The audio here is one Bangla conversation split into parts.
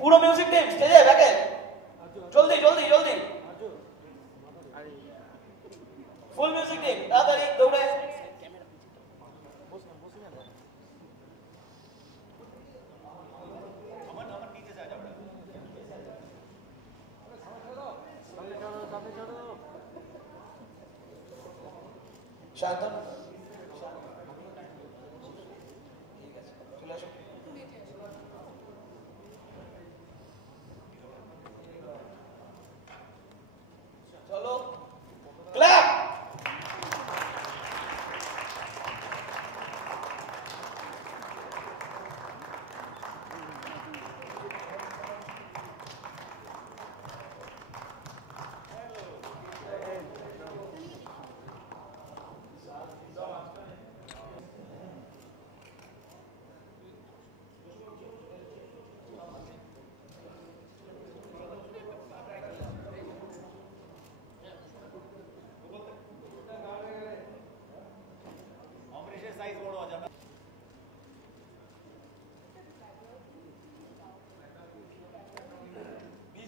পুরো মিউজিক টিম স্টেজে ব্যাকে জলদি জলদি জলদি ফুল মিউজিক টিম তাড়াতাড়ি দৌড়ে শান্তন ঠিক আছে চলে আসো চলো clap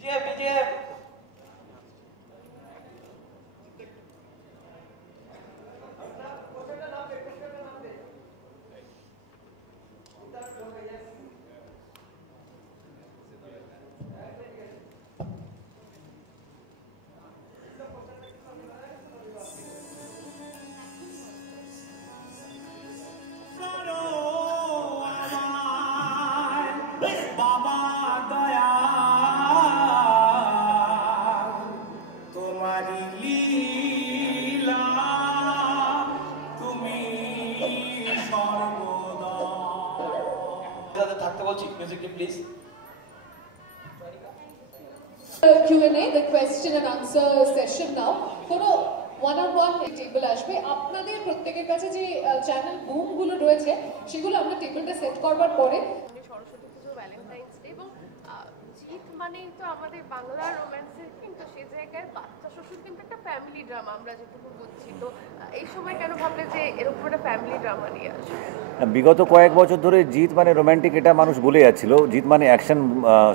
BGF BGF Music team, please. Q&A, the question and answer session now. কোনো one-on-one table আসবে আপনাদের প্রত্যেকের কাছে যে চ্যানেল বুম গুলো রয়েছে সেগুলো আমরা টেবিলটা সেট করবার পরে সরস্বতী পুজো ভ্যালেন্টাইন্স ডে এবং জিত মানেই তো আমাদের বাংলা রোম্যান্সের কিন্তু সে জায়গায় বাচ্চা শ্বশুর কিন্তু একটা ফ্যামিলি ড্রামা আমরা যেটুকু বুঝছি তো এই সময় কেন ভাবলে যে এরকম একটা ফ্যামিলি ড্রামা নিয়ে আসবে বিগত কয়েক বছর ধরে জিত মানে রোম্যান্টিক এটা মানুষ ভুলে যাচ্ছিল জিত মানে অ্যাকশন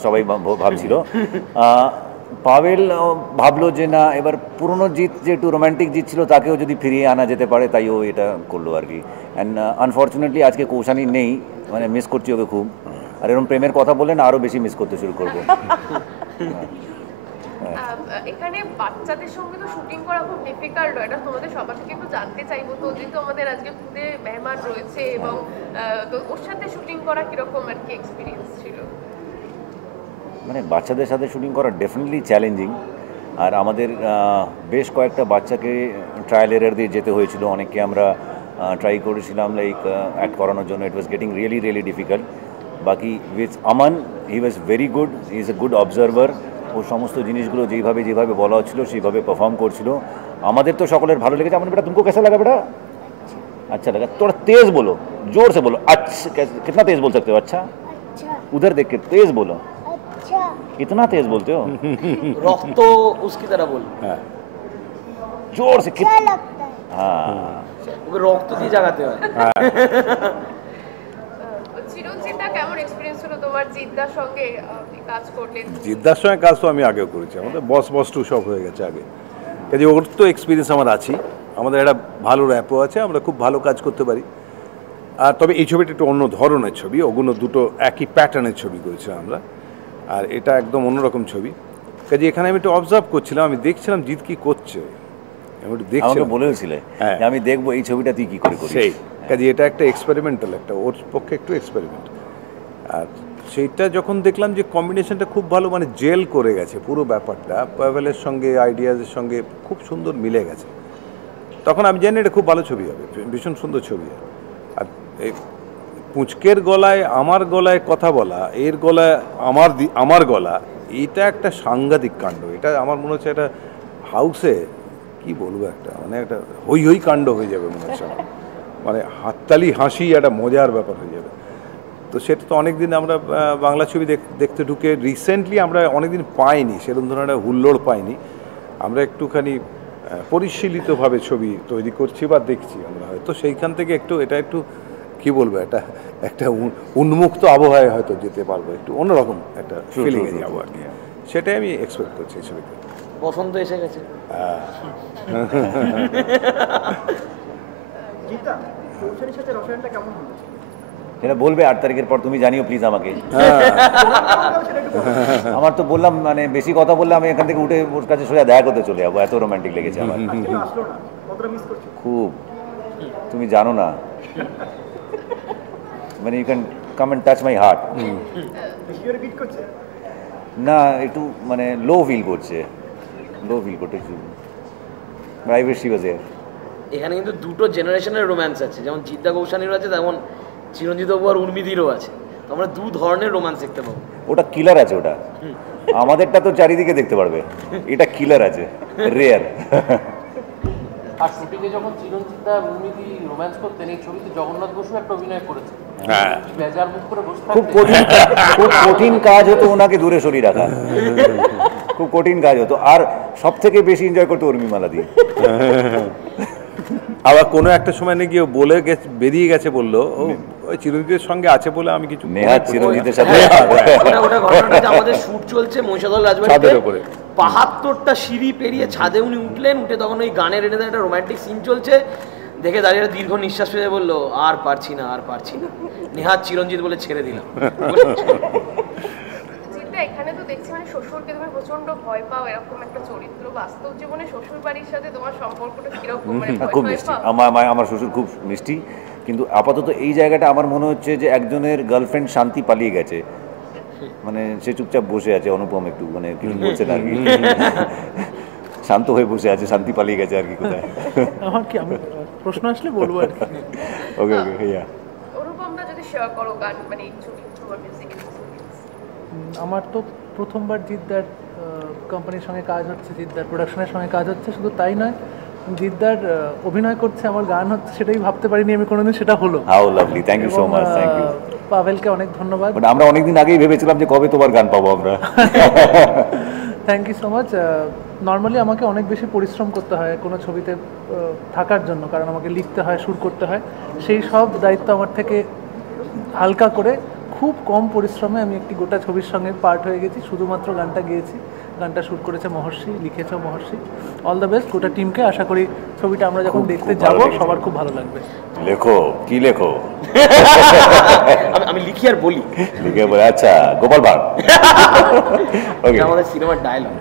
সবাই ভাবছিল পাভেল ভাবলো যে না এবার পুরনো জিত যে একটু রোম্যান্টিক জিত ছিল তাকেও যদি ফিরিয়ে আনা যেতে পারে তাই ও এটা করলো আর কি অ্যান্ড আনফর্চুনেটলি আজকে কৌশানী নেই মানে মিস করছি ওকে খুব আর এরকম প্রেমের কথা বললেন আরও বেশি মিস করতে শুরু করবো এখানে বাচ্চাদের সঙ্গে তো শুটিং করা খুব ডিফিকাল্ট এটা তোমাদের সবার থেকে একটু জানতে চাইবো তো যেহেতু আমাদের আজকে খুদে মেহমান রয়েছে এবং তো ওর সাথে শুটিং করা কিরকম আর কি এক্সপিরিয়েন্স ছিল মানে বাচ্চাদের সাথে শুটিং করা ডেফিনেটলি চ্যালেঞ্জিং আর আমাদের বেশ কয়েকটা বাচ্চাকে ট্রায়াল এরার দিয়ে যেতে হয়েছিল অনেককে আমরা ট্রাই করেছিলাম লাইক অ্যাক্ট করানোর জন্য it was getting really really difficult বাকি with Aman he was very good he is a good observer ও সমস্ত জিনিসগুলো যেভাবে বলা হচ্ছিলো সেইভাবে পারফর্ম করছিল আমাদের তো সকলের ভালো লেগেছে আমার বেটা তুমকো कैसा लगा बेटा अच्छा लगा थोड़ा तेज बोलो जोर से बोलो अच्छा कितना तेज बोल सकते हो अच्छा उधर देख के तेज बोलो अच्छा इतना तेज बोलते हो रक्त उसकी तरह बोल जोर से अच्छा लगता है हाँ वो रक्त দিয়ে জাগাতে হয় চিরঞ্জিতদা কেমন এক্সপেরিয়েন্স হলো তোমার জিদ্দার সঙ্গে কাজ করলেন জিদ্দার সঙ্গে কাজ তো আমি আগেও করেছি আমাদের বস টু সব হয়ে গেছে আগে কাজে ওর তো এক্সপিরিয়েন্স আমার আছেই আমাদের একটা ভালো র্যাপও আছে আমরা খুব ভালো কাজ করতে পারি আর তবে এই ছবিটা একটু অন্য ধরনের ছবি ওগুলো দুটো একই প্যাটার্নের ছবি করেছিলাম আমরা আর এটা একদম অন্যরকম ছবি কাজে এখানে আমি একটু অবজার্ভ করছিলাম আমি দেখছিলাম জিৎ কি করছে আমাকে বলেছিলে আমি দেখবো এই ছবিটা তুই কি করে করিস সেই কাজে এটা একটা এক্সপেরিমেন্টাল একটা ওর পক্ষে একটু এক্সপেরিমেন্ট আর সেইটা যখন দেখলাম যে কম্বিনেশনটা খুব ভালো মানে জেল করে গেছে পুরো ব্যাপারটা পাভেলের সঙ্গে আইডিয়াজের সঙ্গে খুব সুন্দর মিলে গেছে তখন আমি জানি এটা খুব ভালো ছবি হবে ভীষণ সুন্দর ছবি হবে আর এই পুঁচকের গলায় আমার গলায় কথা বলা এর গলায় আমার গলা এটা একটা সাংঘাতিক কাণ্ড এটা আমার মনে হচ্ছে একটা হাউসে কি বলবো একটা মানে একটা হই কাণ্ড হয়ে যাবে মনে হচ্ছে মানে হাততালি হাসি একটা মজার ব্যাপার হয়ে যাবে তো সেটা তো অনেকদিন আমরা বাংলা ছবি দেখতে ঢুকে রিসেন্টলি আমরা অনেকদিন পাইনি সেরকম ধরনের হুল্লোড় পাইনি আমরা একটুখানি পরিশীলিতভাবে ছবি তৈরি করছি বা দেখছি আমরা হয়তো সেইখান থেকে একটু এটা একটু কি বলবো, একটা উন্মুক্ত আবহাওয়ায় হয়তো যেতে পারবো, একটু অন্যরকম একটা ফিলিংয়ে যাবো আর কি। সেটাই আমি এক্সপেক্ট করছি ছবিতে। বসন্ত এসে গেছে। সেটা বলবে 8 তারিখের পর, তুমি জানিও প্লিজ আমাকে। আমার তো বললাম মানে বেশি কথা বললে আমি এখান থেকে উঠে ওর কাছে সোজা দেখা করতে চলে যাবো, এত রোমান্টিক লেগেছে আমার। খুব, তুমি জানো না, মানে you can come and touch my heart. না একটু মানে লো ফিল করছে, I wish she was here. এখানে কিন্তু দুটো জেনারেশনের রোম্যান্স আছে, যেমন জিদ্দা কৌশানীর আছে তেমন চিরঞ্জিত বাবু আর উর্মিদিরও আছে। তো আমরা দু ধরনের রোম্যান্স দেখতে পাবো। ওটা কিলার আছে, ওটা আমাদেরটা তো চারিদিকে দেখতে পারবে, এটা কিলার আছে, রেয়ার। আর শুটিংয়ে যখন চিরঞ্জিত আর উর্মিদি রোম্যান্স করতেন, এই ছবিতে জগন্নাথ বসু একটা অভিনয় করেছে, বেজার মুখ করে বসে খুব কঠিন কাজ হতো ওনাকে দূরে সরিয়ে রাখা, খুব কঠিন কাজ হতো। আর সব থেকে বেশি এনজয় করতো উর্মিমালা দিয়ে। আবার কোনো একটা সময় গিয়ে বলে গেছে, বেরিয়ে গেছে, বললো ওই চিরঞ্জিতের সঙ্গে আছে বলে আমি কিছু নেহাত চিরঞ্জিতের সাথে। ওটা ঘটনাটা আমাদের শুট চলছে মহিষাদল রাজবাড়িতে, ৭৫টা সিঁড়ি পেরিয়ে ছাদে উনি উঠলেন, উঠে তখন ওই গানের রেটে একটা রোমান্টিক সিন চলছে, দেখে দাঁড়িয়ে দীর্ঘ নিঃশ্বাস ফেলে বললো আর পারছি না। নেহাত চিরঞ্জিত বলে ছেড়ে দিলাম। এখানে তো দেখছি মানে শ্বশুরকে তুমি প্রচন্ড ভয় পাও, এরকম একটা চরিত্র। বাস্তব জীবনে শ্বশুর বাড়ির সাথে তোমার সম্পর্কটা কিরকম? খুব মিষ্টি, আমার শ্বশুর খুব মিষ্টি, কিন্তু আপাতত এই জায়গাটা আমার মনে হচ্ছে যে একজনের গার্লফ্রেন্ড শান্তি পালিয়ে গেছে, মানে সে চুপচাপ বসে আছে, অনুপম একটু মানে কিছু বলছে না আর কি, শান্ত হয়ে বসে আছে, শান্তি পালিয়ে গেছে আর কি কোথায়। আমার কি আমি প্রশ্ন আসলে বলবো আর কি। ওকে ভাইয়া, অনুপমটা যদি শেয়ার করো গান, মানে এই ছবি তোমার মিউজিক। আমার তো প্রথমবার জিদ্দার কোম্পানির সঙ্গে কাজ হচ্ছে, জিদ্দার প্রোডাকশনের সঙ্গে কাজ হচ্ছে। শুধু তাই নয়, জিদ্দার অভিনয় করছে, আমার গান হচ্ছে, সেটাই ভাবতে পারিনি আমি কোনোদিন সেটা হলো। How lovely, thank you so much, thank you. পাভেলকে অনেক ধন্যবাদ। আমরা অনেকদিন আগেই ভেবেছিলাম যে কবে তোমার গান পাবো আমরা। Thank you so much. Normally আমাকে অনেক বেশি পরিশ্রম করতে হয় কোনো ছবিতে থাকার জন্য, কারণ আমাকে লিখতে হয়, সুর করতে হয়, সেই সব দায়িত্ব আমার থেকে হালকা করে খুব কম পরিশ্রমে আমি একটি গোটা ছবির সঙ্গে পার্ট হয়ে গেছি। শুধুমাত্র গানটা গেয়েছি, গানটা শ্যুট করেছে মহর্ষি, লিখেছে মহর্ষি। অল দ্য বেস্ট গোটা টিমকে। আশা করি ছবিটা আমরা যখন দেখতে যাব সবার খুব ভালো লাগবে। লেখো, কি লেখো? আমি লিখি আর বলি। লিখে বলে আচ্ছা, গোপাল ভাঁড়। ওকে, আমাদের সিনেমার dialogue.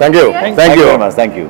Thank you, thank you, thank you.